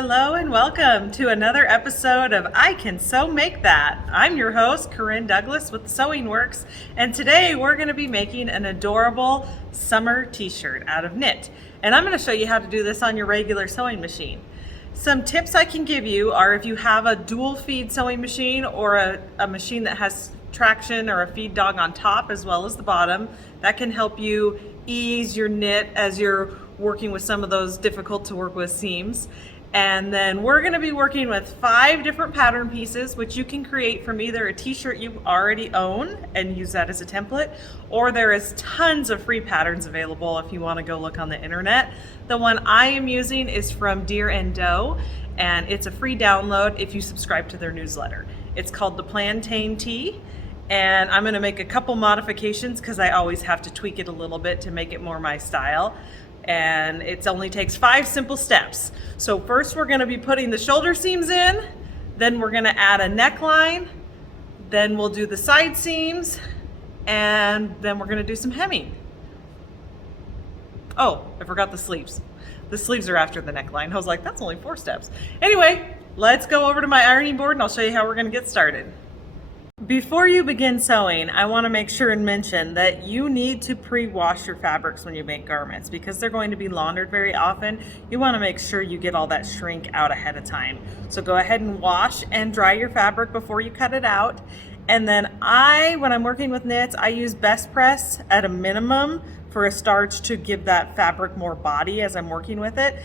Hello and welcome to another episode of I Can Sew Make That. I'm your host, Corrine Douglas with Sewing Works, and today we're going to be making an adorable summer t-shirt out of knit. And I'm going to show you how to do this on your regular sewing machine. Some tips I can give you are if you have a dual feed sewing machine or a machine that has traction or a feed dog on top as well as the bottom, that can help you ease your knit as you're working with some of those difficult to work with seams. And then we're going to be working with 5 different pattern pieces, which you can create from either a t-shirt you already own and use that as a template, or there is tons of free patterns available if you want to go look on the internet. The one I am using is from Deer and Doe, and it's a free download if you subscribe to their newsletter. It's called the Plantain Tee, and I'm going to make a couple modifications because I always have to tweak it a little bit to make it more my style. And it only takes 5 simple steps. So first we're going to be putting the shoulder seams in, then we're going to add a neckline, then we'll do the side seams, and then we're going to do some hemming. Oh, I forgot the sleeves. The sleeves are after the neckline. I was like, that's only 4 steps. Anyway, let's go over to my ironing board and I'll show you how we're going to get started. Before you begin sewing, I want to make sure and mention that you need to pre-wash your fabrics when you make garments because they're going to be laundered very often. You want to make sure you get all that shrink out ahead of time. So go ahead and wash and dry your fabric before you cut it out. And then when I'm working with knits, I use Best Press at a minimum for a starch to give that fabric more body as I'm working with it.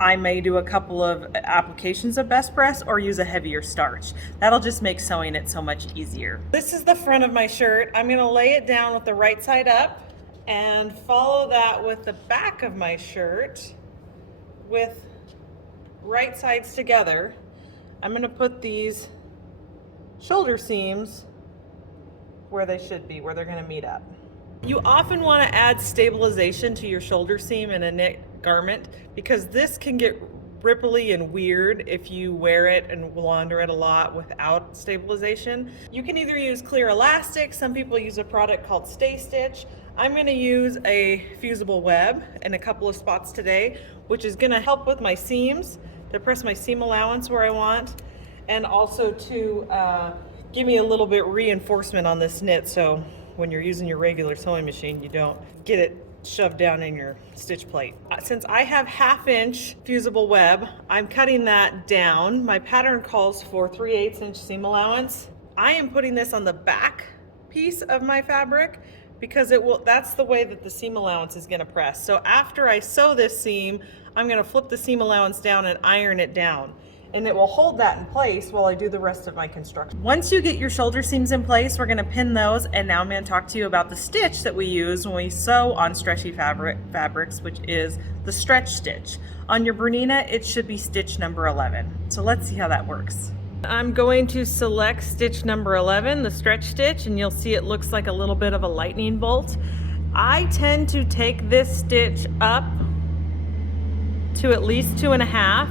I may do a couple of applications of Best Press or use a heavier starch. That'll just make sewing it so much easier. This is the front of my shirt. I'm going to lay it down with the right side up and follow that with the back of my shirt with right sides together. I'm going to put these shoulder seams where they should be, where they're going to meet up. You often want to add stabilization to your shoulder seam in a knit garment because this can get ripply and weird if you wear it and launder it a lot without stabilization. You can either use clear elastic, some people use a product called Stay Stitch. I'm going to use a fusible web in a couple of spots today, which is going to help with my seams, to press my seam allowance where I want, and also to give me a little bit reinforcement on this knit so when you're using your regular sewing machine you don't get it shoved down in your stitch plate. Since I have 1/2 inch fusible web, I'm cutting that down. My pattern calls for 3/8 inch seam allowance. I am putting this on the back piece of my fabric because that's the way that the seam allowance is going to press. So after I sew this seam, I'm going to flip the seam allowance down and iron it down. And it will hold that in place while I do the rest of my construction. Once you get your shoulder seams in place, we're going to pin those, and now I'm going to talk to you about the stitch that we use when we sew on stretchy fabrics, which is the stretch stitch. On your Bernina, it should be stitch number 11. So let's see how that works. I'm going to select stitch number 11, the stretch stitch, and you'll see it looks like a little bit of a lightning bolt. I tend to take this stitch up to at least 2.5.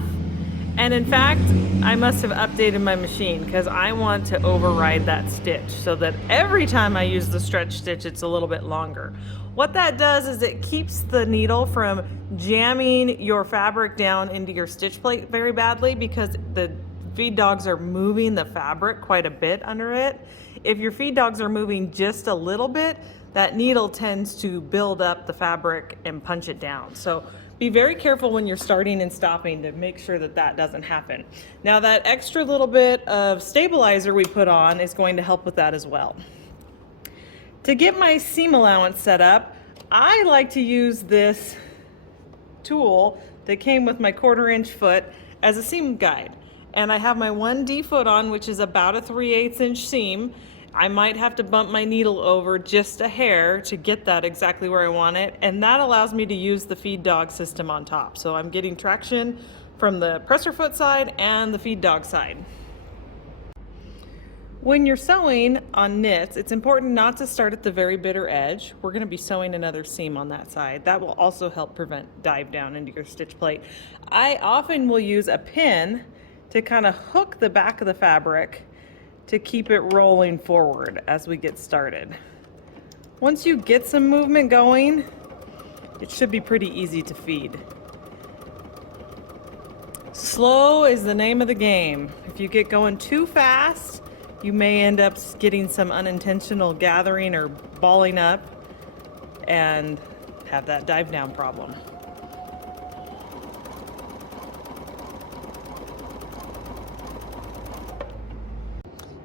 And in fact, I must have updated my machine because I want to override that stitch so that every time I use the stretch stitch, it's a little bit longer. What that does is it keeps the needle from jamming your fabric down into your stitch plate very badly because the feed dogs are moving the fabric quite a bit under it. If your feed dogs are moving just a little bit, that needle tends to build up the fabric and punch it down. So be very careful when you're starting and stopping to make sure that that doesn't happen. Now that extra little bit of stabilizer we put on is going to help with that as well. To get my seam allowance set up, I like to use this tool that came with my 1/4 inch foot as a seam guide. And I have my 1D foot on, which is about a 3/8 inch seam. I might have to bump my needle over just a hair to get that exactly where I want it, and that allows me to use the feed dog system on top. So I'm getting traction from the presser foot side and the feed dog side. When you're sewing on knits, it's important not to start at the very bitter edge. We're going to be sewing another seam on that side. That will also help prevent dive down into your stitch plate. I often will use a pin to kind of hook the back of the fabric to keep it rolling forward as we get started. Once you get some movement going, it should be pretty easy to feed. Slow is the name of the game. If you get going too fast, you may end up getting some unintentional gathering or balling up and have that dive down problem.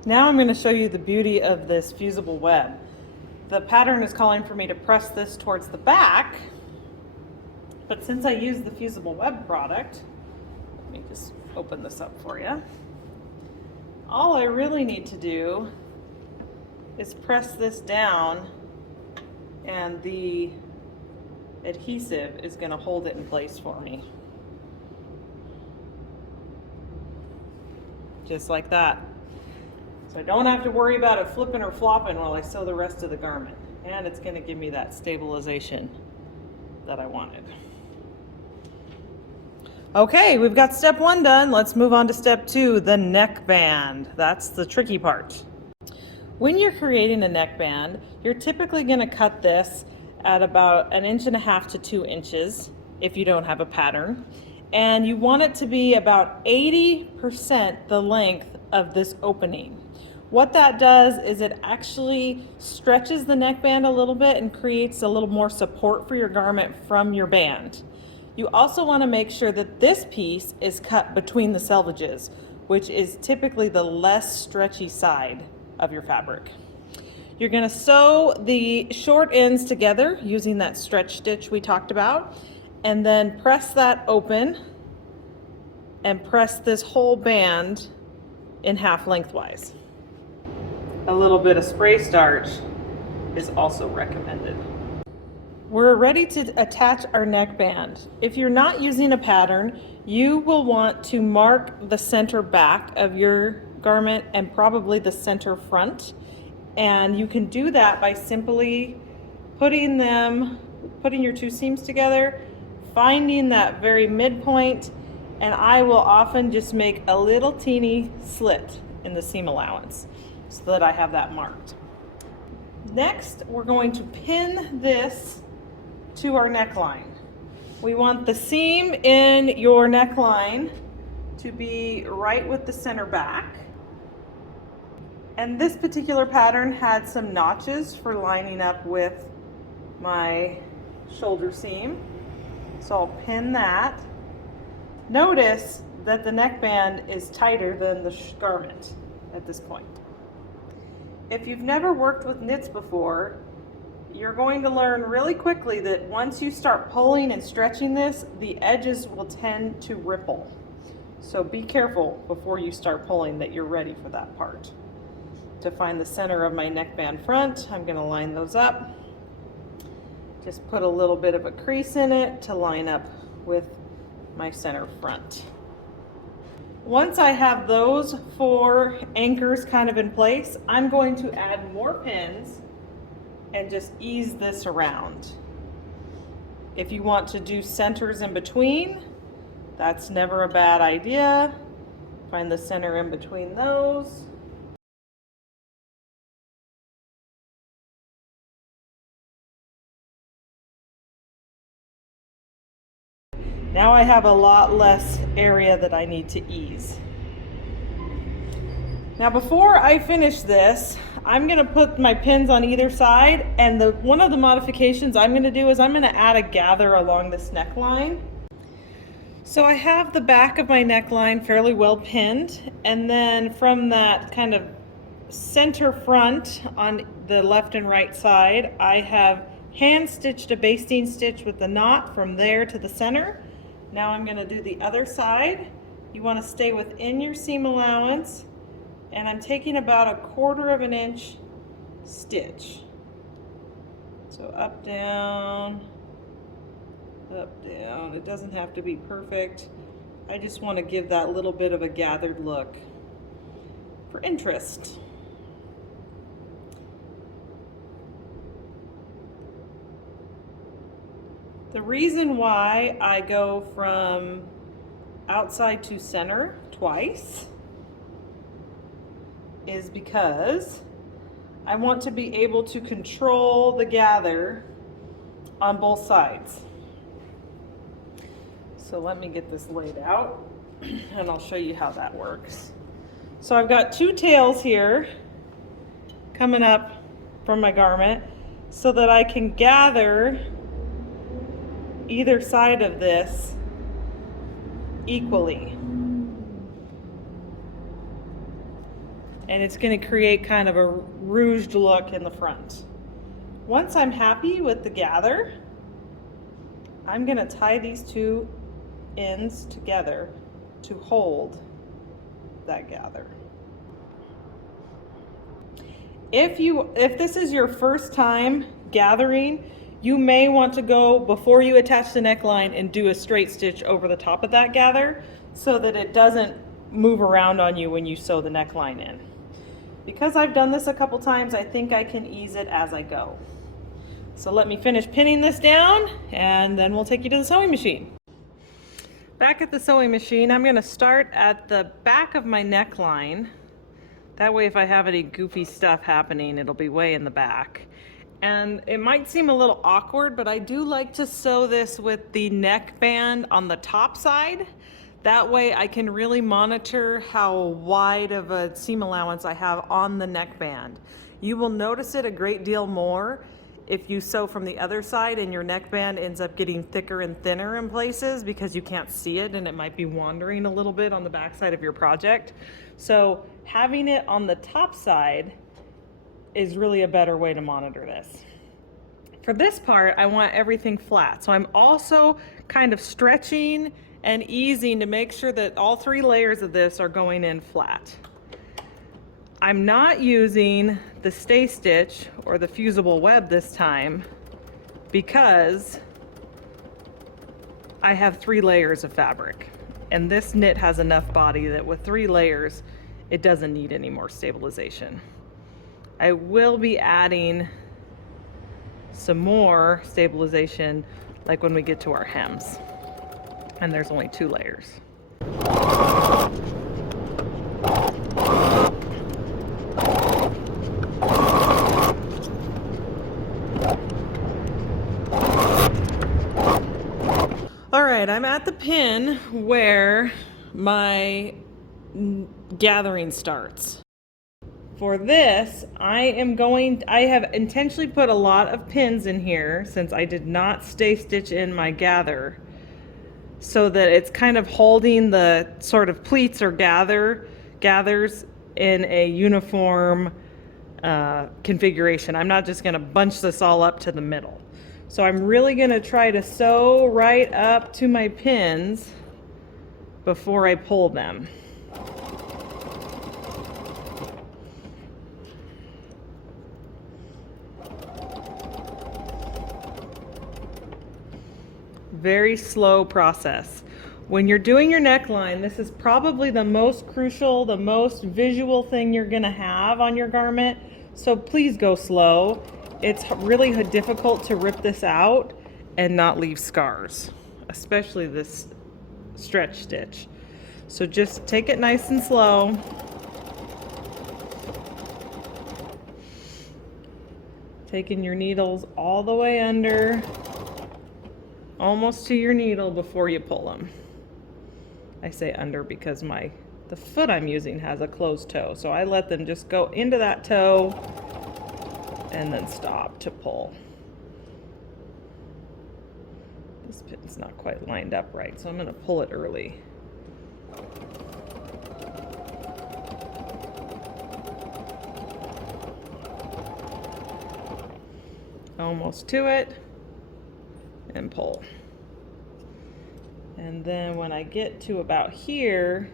Now I'm going to show you the beauty of this fusible web. The pattern is calling for me to press this towards the back, but since I use the fusible web product, let me just open this up for you. All I really need to do is press this down and the adhesive is going to hold it in place for me. Just like that. So I don't have to worry about it flipping or flopping while I sew the rest of the garment. And it's going to give me that stabilization that I wanted. Okay, we've got step 1 done. Let's move on to step 2, the neckband. That's the tricky part. When you're creating a neckband, you're typically going to cut this at about 1.5 to 2 inches if you don't have a pattern. And you want it to be about 80% the length of this opening. What that does is it actually stretches the neckband a little bit and creates a little more support for your garment from your band. You also want to make sure that this piece is cut between the selvages, which is typically the less stretchy side of your fabric. You're going to sew the short ends together using that stretch stitch we talked about, and then press that open and press this whole band in half lengthwise. A little bit of spray starch is also recommended. We're ready to attach our neckband. If you're not using a pattern, you will want to mark the center back of your garment and probably the center front. And you can do that by simply putting your 2 seams together, finding that very midpoint, and I will often just make a little teeny slit in the seam allowance so that I have that marked. Next, we're going to pin this to our neckline. We want the seam in your neckline to be right with the center back. And this particular pattern had some notches for lining up with my shoulder seam. So I'll pin that. Notice that the neckband is tighter than the garment at this point. If you've never worked with knits before, you're going to learn really quickly that once you start pulling and stretching this, the edges will tend to ripple. So be careful before you start pulling that you're ready for that part. To find the center of my neckband front, I'm going to line those up. Just put a little bit of a crease in it to line up with my center front. Once I have those 4 anchors kind of in place, I'm going to add more pins and just ease this around. If you want to do centers in between, that's never a bad idea. Find the center in between those. Now I have a lot less area that I need to ease. Now before I finish this, I'm going to put my pins on either side, and one of the modifications I'm going to do is I'm going to add a gather along this neckline. So I have the back of my neckline fairly well pinned, and then from that kind of center front on the left and right side, I have hand stitched a basting stitch with the knot from there to the center. Now I'm going to do the other side. You want to stay within your seam allowance, and I'm taking about 1/4 inch stitch. So up, down, up, down. It doesn't have to be perfect. I just want to give that little bit of a gathered look for interest. The reason why I go from outside to center twice is because I want to be able to control the gather on both sides. So let me get this laid out. and I'll show you how that works. So I've got two tails here coming up from my garment so that I can gather either side of this equally. And it's going to create kind of a rouged look in the front. Once I'm happy with the gather, I'm going to tie these two ends together to hold that gather. If this is your first time gathering, you may want to go before you attach the neckline and do a straight stitch over the top of that gather so that it doesn't move around on you when you sew the neckline in. Because I've done this a couple times, I think I can ease it as I go. So let me finish pinning this down and then we'll take you to the sewing machine. Back at the sewing machine, I'm going to start at the back of my neckline. That way if I have any goofy stuff happening, it'll be way in the back. And it might seem a little awkward, but I do like to sew this with the neckband on the top side. That way I can really monitor how wide of a seam allowance I have on the neckband. You will notice it a great deal more if you sew from the other side and your neckband ends up getting thicker and thinner in places because you can't see it and it might be wandering a little bit on the back side of your project. So having it on the top side is really a better way to monitor this. For this part, I want everything flat. So I'm also kind of stretching and easing to make sure that all three layers of this are going in flat. I'm not using the stay stitch or the fusible web this time because I have 3 layers of fabric, and this knit has enough body that with 3 layers it doesn't need any more stabilization. I will be adding some more stabilization like when we get to our hems, and there's only 2 layers. All right, I'm at the pin where my gathering starts. For this, I have intentionally put a lot of pins in here since I did not stay stitch in my gather, so that it's kind of holding the sort of pleats or gathers in a uniform configuration. I'm not just going to bunch this all up to the middle. So I'm really going to try to sew right up to my pins before I pull them. Very slow process. When you're doing your neckline, this is probably the most crucial, the most visual thing you're going to have on your garment. So please go slow. It's really difficult to rip this out and not leave scars, especially this stretch stitch. So just take it nice and slow. Taking your needles all the way under, almost to your needle before you pull them. I say under because the foot I'm using has a closed toe, so I let them just go into that toe and then stop to pull. This pin's not quite lined up right, so I'm going to pull it early. Almost to it, and pull. And then when I get to about here,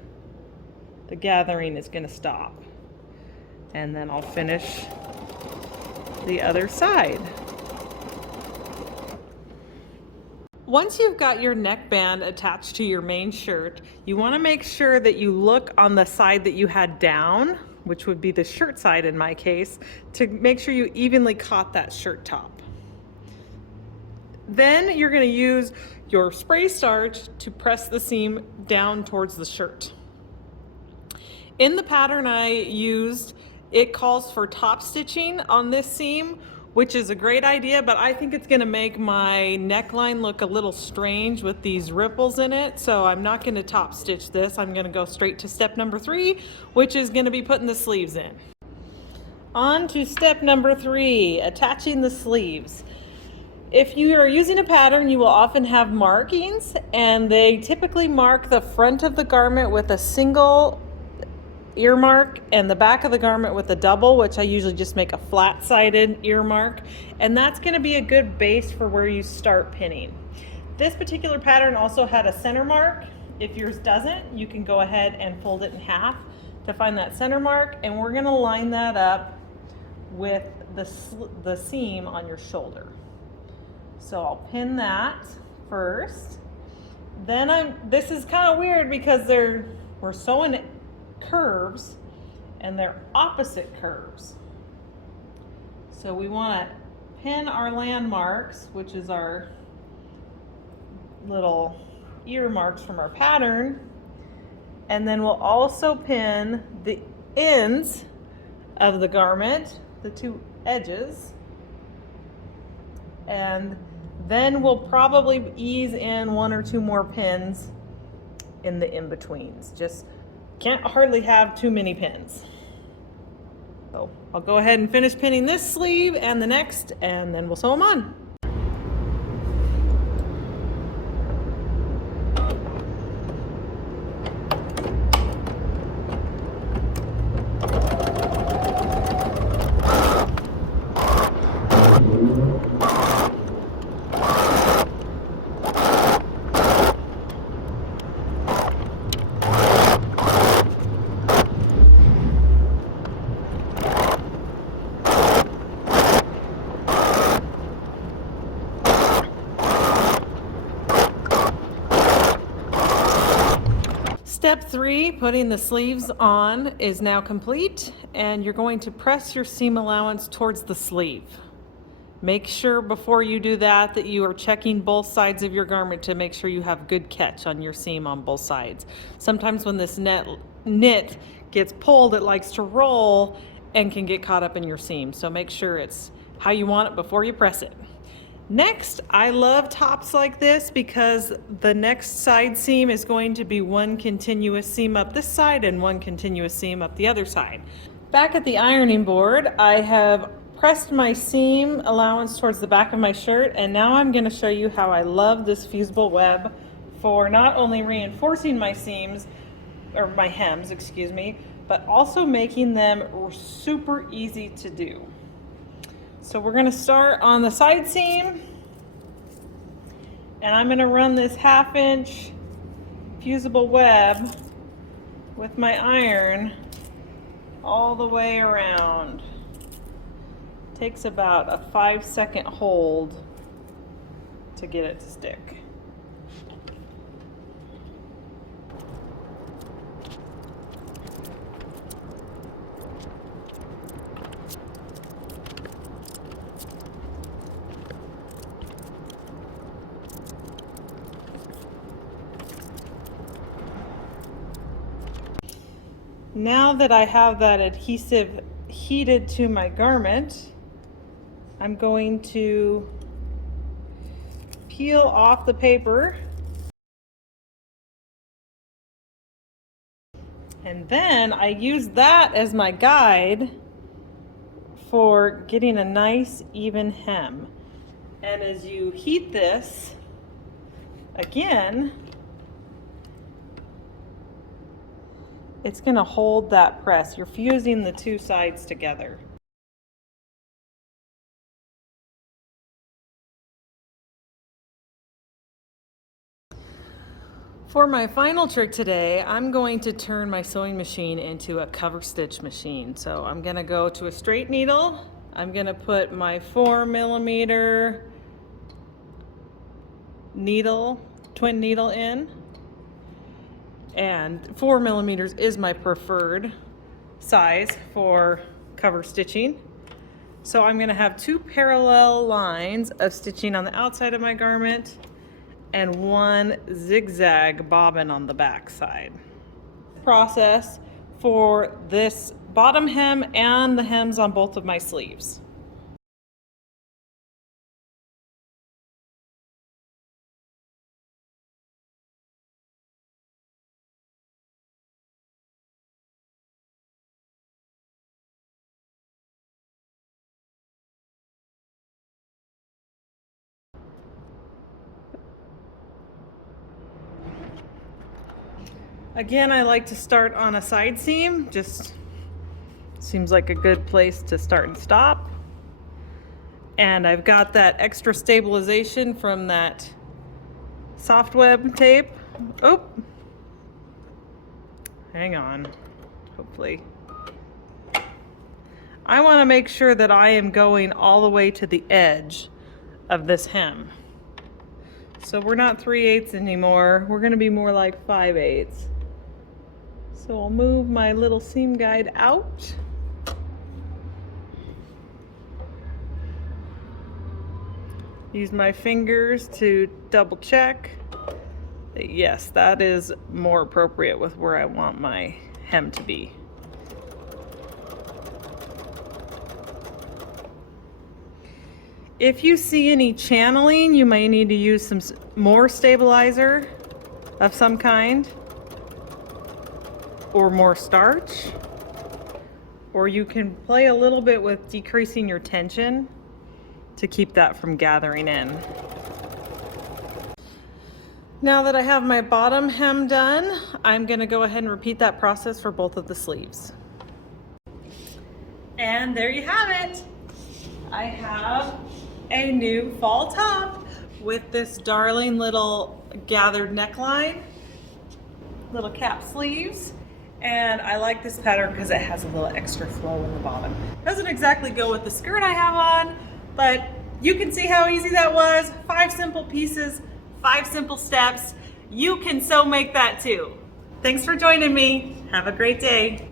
the gathering is going to stop. And then I'll finish the other side. Once you've got your neckband attached to your main shirt, you want to make sure that you look on the side that you had down, which would be the shirt side in my case, to make sure you evenly caught that shirt top. Then you're going to use your spray starch to press the seam down towards the shirt. In the pattern I used, it calls for top stitching on this seam, which is a great idea, but I think it's gonna make my neckline look a little strange with these ripples in it. So I'm not gonna top stitch this. I'm gonna go straight to step number 3, which is gonna be putting the sleeves in. On to step number 3, attaching the sleeves. If you are using a pattern, you will often have markings, and they typically mark the front of the garment with a single ear mark and the back of the garment with a double, which I usually just make a flat-sided ear mark, and that's going to be a good base for where you start pinning. This particular pattern also had a center mark. If yours doesn't, you can go ahead and fold it in half to find that center mark, and we're going to line that up with the seam on your shoulder. So I'll pin that first. Then this is kind of weird because we're sewing curves and they're opposite curves. So we want to pin our landmarks, which is our little ear marks from our pattern, and then we'll also pin the ends of the garment, the two edges, and then we'll probably ease in 1 or 2 more pins in the in-betweens. Just can't hardly have too many pins. So I'll go ahead and finish pinning this sleeve and the next, and then we'll sew them on. Step 3, putting the sleeves on, is now complete, and you're going to press your seam allowance towards the sleeve. Make sure before you do that you are checking both sides of your garment to make sure you have good catch on your seam on both sides. Sometimes when this knit gets pulled, it likes to roll and can get caught up in your seam. So make sure it's how you want it before you press it. Next, I love tops like this because the next side seam is going to be one continuous seam up this side and one continuous seam up the other side. Back at the ironing board, I have pressed my seam allowance towards the back of my shirt, and now I'm going to show you how I love this fusible web for not only reinforcing my seams, or my hems, excuse me, but also making them super easy to do. So we're going to start on the side seam, and I'm going to run this 1/2 inch fusible web with my iron all the way around. Takes about a 5-second hold to get it to stick. Now that I have that adhesive heated to my garment, I'm going to peel off the paper, and then I use that as my guide for getting a nice even hem. And as you heat this again, it's going to hold that press. You're fusing the two sides together. For my final trick today, I'm going to turn my sewing machine into a cover stitch machine. So I'm going to go to a straight needle. I'm going to put my 4mm needle, twin needle in. And 4mm is my preferred size for cover stitching. So I'm going to have 2 parallel lines of stitching on the outside of my garment and 1 zigzag bobbin on the back side. Process for this bottom hem and the hems on both of my sleeves. Again, I like to start on a side seam, just seems like a good place to start and stop. And I've got that extra stabilization from that soft web tape. Oh, hang on, hopefully. I want to make sure that I am going all the way to the edge of this hem. So we're not 3/8 anymore. We're going to be more like 5/8. So I'll move my little seam guide out. Use my fingers to double check. Yes, that is more appropriate with where I want my hem to be. If you see any channeling, you may need to use some more stabilizer of some kind, or more starch, or you can play a little bit with decreasing your tension to keep that from gathering in. Now that I have my bottom hem done, I'm going to go ahead and repeat that process for both of the sleeves. And there you have it. I have a new fall top with this darling little gathered neckline, little cap sleeves, and I like this pattern because it has a little extra flow in the bottom. Doesn't exactly go with the skirt I have on, but you can see how easy that was. 5 simple pieces, 5 simple steps. You can so make that too. Thanks for joining me. Have a great day.